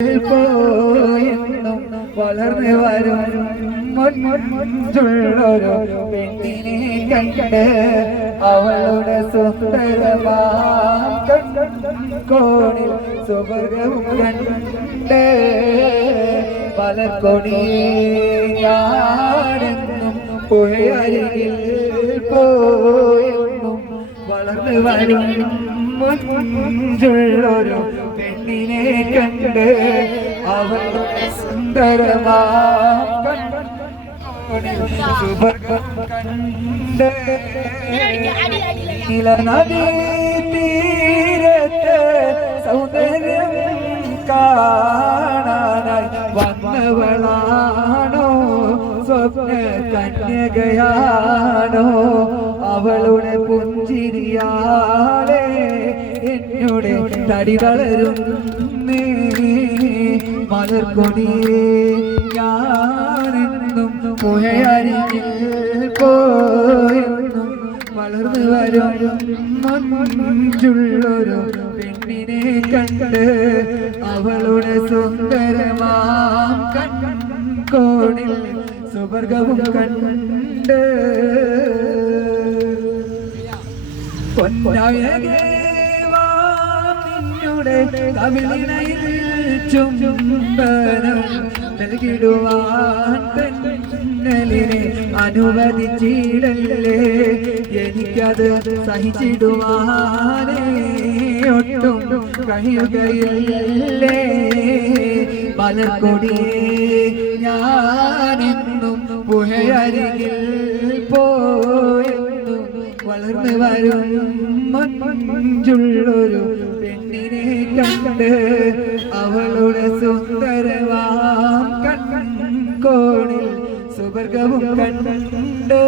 പോയെന്നും വളർന്നു വരും മുൻമുള്ളൊരു പെണ്ണിനെ കണ്ട് അവളുടെ സുന്ദരമാം കോണിൽ സുവർഗവും കണ്ട് പലക്കൊടിയാണെന്നും പുഴയരികിൽ പോയെന്നും വളർന്നു വരും മുൻമുള്ളൊരു പെണ്ണിനെ കണ്ട് അവളുടെ സുന്ദരമാം സുവർഗം കണ്ട് നദീ തീരത്ത് സൗന്ദര്യം കാണാനായി വന്നവളാണോ സ്വപ്ന കന്യകയാണോ അവളുടെ പുഞ്ചിരിയാളെ എന്നോട് തടി വളരുന്നേ മലർക്കൊടിയേ ഞാനെന്നും പുഴയരികിൽ പോയെന്നും വളർന്നു വരും മഞ്ചുള്ളൊരു പെണ്ണിനെ കണ്ട് അവളുടെ സുന്ദരമാം കൺകോണിൽ സുവർഗവും കണ്ട് പൊന്നഴകേ വാ നിന്നുടെ കവിളിനയിൽ ചുംബനം നൽകിടുവാൻ പെണ്ണലിനെ അനുവദിച്ചിടല്ലേ എനിക്കത് സഹിച്ചിടുവാനേ ഒട്ടും കഴിയുകയില്ലേ മലർക്കൊടിയേ ഞാനെന്നും പുഴയരികിൽ പോയെന്നും വളർന്നു വരും മഞ്ചുള്ളൊരു പെണ്ണിനെ കണ്ട് അവളുടെ സുന്ദരമാം കൺകോണിൽ സുവർഗവും കണ്ട്